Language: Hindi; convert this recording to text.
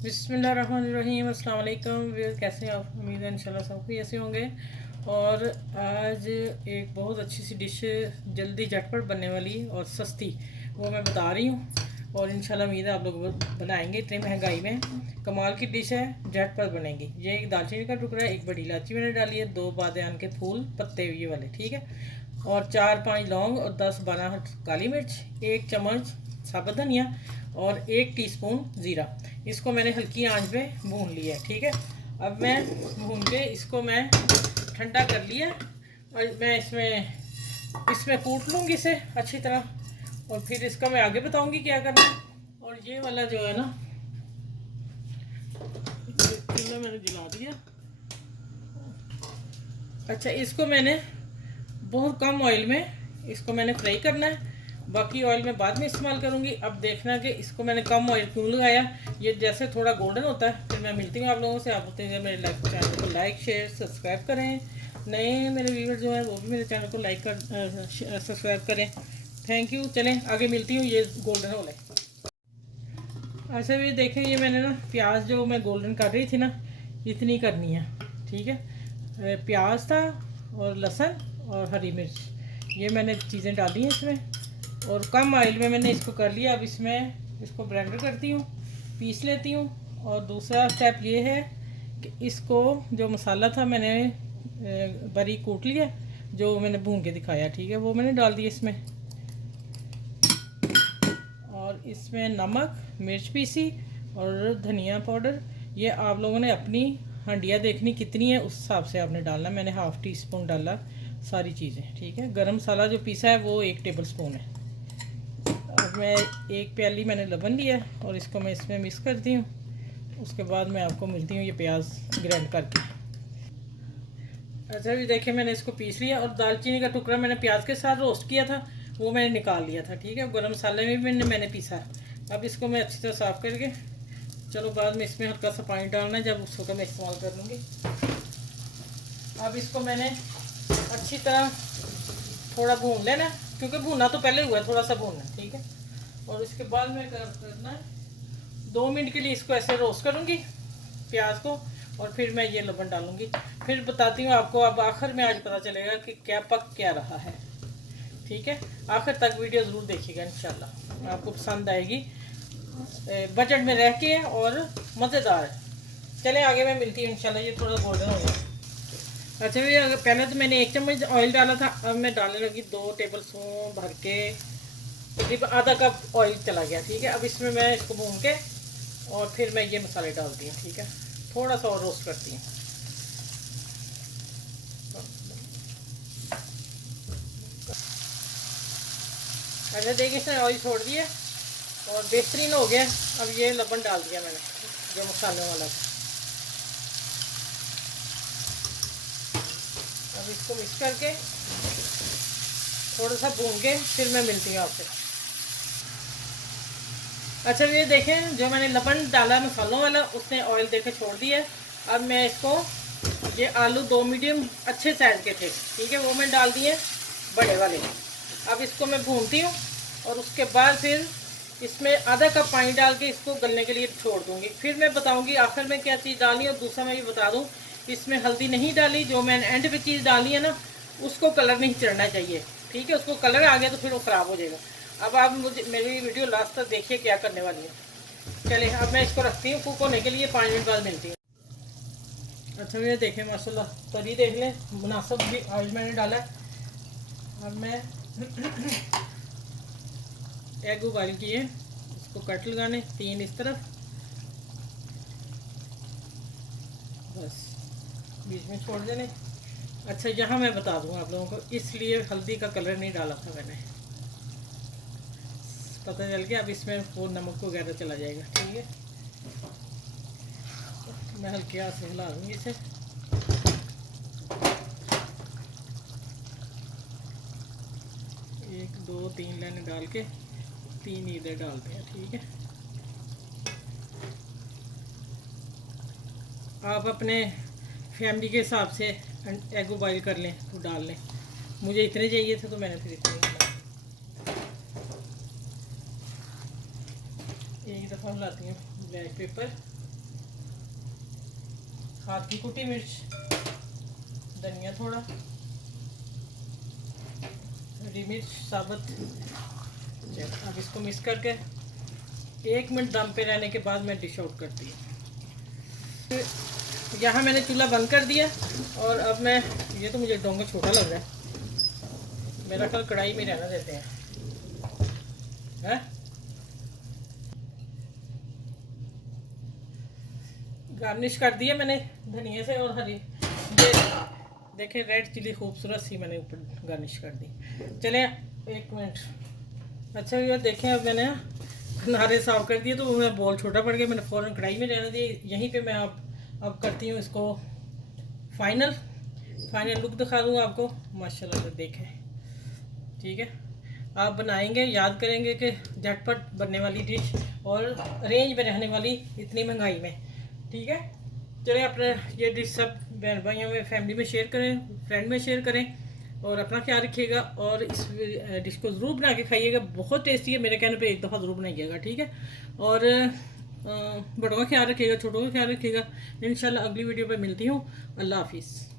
बिस्मिल्लाहिर्रहमानिर्रहीम। अस्सलाम वालेकुम। कैसे हैं आप? उम्मीद है इंशाल्लाह सब कोई ऐसे होंगे। और आज एक बहुत अच्छी सी डिश जल्दी झटपट बनने वाली और सस्ती वो मैं बता रही हूँ। और इंशाल्लाह उम्मीद है आप लोग बनाएंगे। इतनी महंगाई में कमाल की डिश है, झटपट बनेगी। ये एक दालचीनी का टुकड़ा है, एक बड़ी इलायची मैंने डाली है, 2 बादन के फूल पत्ते ये वाले, ठीक है, और 4-5 लौंग और 10-12 काली मिर्च, 1 चम्मच साबुत धनिया और 1 टीस्पून ज़ीरा। इसको मैंने हल्की आंच पे भून लिया है, ठीक है। अब मैं भून के इसको मैं ठंडा कर लिया और मैं इसमें इसमें कूट लूँगी इसे अच्छी तरह। और फिर इसका मैं आगे बताऊँगी क्या करना है। और ये वाला जो है ना, चूल्हा मैंने जला दिया। अच्छा, इसको मैंने बहुत कम ऑयल में इसको मैंने फ्राई करना है, बाकी ऑयल में बाद में इस्तेमाल करूंगी। अब देखना कि इसको मैंने कम ऑयल क्यों लगाया। ये जैसे थोड़ा गोल्डन होता है फिर मैं मिलती हूँ आप लोगों से। आप होते हैं मेरे चैनल को लाइक शेयर सब्सक्राइब करें। नए मेरे व्यूअर जो है वो भी मेरे चैनल को लाइक कर सब्सक्राइब करें। Thank you. चलें आगे मिलती हूँ। ये गोल्डन हो गए। ऐसे भी देखें, ये मैंने ना प्याज जो मैं गोल्डन कर रही थी ना, इतनी करनी है, ठीक है। प्याज था और लहसुन और हरी मिर्च, ये मैंने चीज़ें डाली हैं इसमें और कम ऑयल में मैंने इसको कर लिया। अब इसमें इसको ब्लेंडर करती हूँ, पीस लेती हूँ। और दूसरा स्टेप ये है कि इसको जो मसाला था मैंने बारीक कूट लिया, जो मैंने भून के दिखाया, ठीक है, वो मैंने डाल दिया इसमें। और इसमें नमक, मिर्च पीसी और धनिया पाउडर, ये आप लोगों ने अपनी हंडिया देखनी कितनी है उस हिसाब से आपने डालना। मैंने हाफ़ टी स्पून डाला सारी चीज़ें, ठीक है। गरम मसाला जो पीसा है वो 1 टेबल स्पून है। अब मैं 1 प्याली मैंने लबन लिया और इसको मैं इसमें मिक्स करती हूँ। उसके बाद मैं आपको मिलती हूँ ये प्याज ग्राइंड करके। अच्छा, भी देखिए मैंने इसको पीस लिया। और दालचीनी का टुकड़ा मैंने प्याज के साथ रोस्ट किया था, वो मैंने निकाल लिया था, ठीक है। गरम मसाले में भी मैंने पीसा है। अब इसको मैं अच्छी तरह साफ़ करके, चलो बाद में इसमें हल्का सा पानी डालना है, जब उसको मैं इस्तेमाल कर लूँगी। अब इसको मैंने अच्छी तरह थोड़ा भून लेना, क्योंकि भूनना तो पहले हुआ है, थोड़ा सा भूनना, ठीक है। और इसके बाद मैं करना है 2 मिनट के लिए इसको ऐसे रोस्ट करूँगी प्याज को, और फिर मैं ये लबन डालूँगी। फिर बताती हूँ आपको। अब आखिर में आज पता चलेगा कि क्या पक क्या रहा है, ठीक है। आखिर तक वीडियो ज़रूर देखिएगा, इंशाल्लाह आपको पसंद आएगी। बजट में रह के और मज़ेदार है। चलें आगे मैं मिलती हूँ इंशाल्लाह। ये थोड़ा गोल्डन हो गया। अच्छा भैया, पहले तो मैंने 1 चम्मच ऑयल डाला था, अब मैं डालने लगी 2 टेबल स्पून भर के, तकरीबन आधा कप ऑयल चला गया, ठीक है। अब इसमें मैं इसको भून के और फिर मैं ये मसाले डालती हूँ, ठीक है। थोड़ा सा और रोस्ट करती हूँ। अच्छा देखिए, इसने ऑयल छोड़ दिया और बेहतरीन हो गया। अब ये लबन डाल दिया मैंने जो मसालों वाला था। अब इसको मिक्स करके थोड़ा सा भून के फिर मैं मिलती हूँ आपसे। अच्छा, ये देखें जो मैंने लबन डाला मसालों वाला, उसने ऑयल देखे छोड़ दिया। अब मैं इसको, ये आलू 2 मीडियम अच्छे साइज के थे, ठीक है, वो मैं डाल दिए बड़े वाले। अब इसको मैं भूनती हूँ और उसके बाद फिर इसमें आधा कप पानी डाल के इसको गलने के लिए छोड़ दूँगी। फिर मैं बताऊँगी आखिर में क्या चीज़ डालनी। और दूसरा मैं ये बता दूँ, इसमें हल्दी नहीं डाली, जो मैंने एंड पे चीज़ डाली है ना, उसको कलर नहीं चढ़ना चाहिए, ठीक है। उसको कलर आ गया तो फिर वो ख़राब हो जाएगा। अब आप मुझे मेरी वीडियो लास्ट तक देखिए क्या करने वाली है। चलिए अब मैं इसको रखती हूँ कुक होने के लिए। 5 मिनट बाद मिलती हूँ। अच्छा भैया देखें, माशाल्लाह तरी देख लें, मुनासिब भी ऑयल मैंने डाला है। अब मैं एग उबाल किए, इसको कट लगाने 3 इस तरफ, बस बीच में छोड़ देने। अच्छा, यहाँ मैं बता दूँ आप लोगों को, इसलिए हल्दी का कलर नहीं डाला था मैंने, पता चल गया। अब इसमें वो नमक वगैरह चला जाएगा, ठीक है। मैं हल्के हाथ से हिला दूँगी इसे। 1 2 3 लाइनें डाल के 3 इधर डालते हैं, ठीक है। आप अपने फैमिली के हिसाब से एग बॉईल कर लें तो डाल लें। मुझे इतने चाहिए थे तो मैंने फिर इतने डाले। एक दफ़ा लाती हूँ ब्लैक पेपर, हाथ की कुटी मिर्च, धनिया थोड़ा, हरी मिर्च साबुत। अब इसको मिक्स करके 1 मिनट दम पे रहने के बाद मैं डिश आउट करती हूँ। यहाँ मैंने चूल्हा बंद कर दिया और अब मैं, ये तो मुझे डोंगा छोटा लग रहा है, मेरा कल कढ़ाई में रहना देते हैं। गार्निश कर दिया मैंने धनिया से और हरी, ये देखें रेड चिली खूबसूरत सी मैंने ऊपर गार्निश कर दी। चले 1 मिनट। अच्छा ये देखें, अब मैंने किनारे साफ कर दिए तो मैं बॉल छोटा पड़ गया, मैंने फ़ौरन कढ़ाई में रहने दिया। यहीं पे मैं अब करती हूँ इसको फाइनल लुक दिखा दूँगा आपको माशाल्लाह से, देखें। ठीक है, आप बनाएंगे, याद करेंगे कि झटपट बनने वाली डिश और रेंज में रहने वाली इतनी महंगाई में। ठीक है, चलिए अपने ये डिश सब बहन भाइयों में, फैमिली में शेयर करें, फ्रेंड में शेयर करें और अपना ख्याल रखिएगा। और इस डिश को ज़रूर बना के खाइएगा, बहुत टेस्टी है, मेरे कहने पे एक दफ़ा ज़रूर बनाइएगा। ठीक है, और बड़ों का ख्याल रखिएगा, छोटों का ख्याल रखिएगा। इंशाल्लाह अगली वीडियो पे मिलती हूँ। अल्लाह हाफिज़।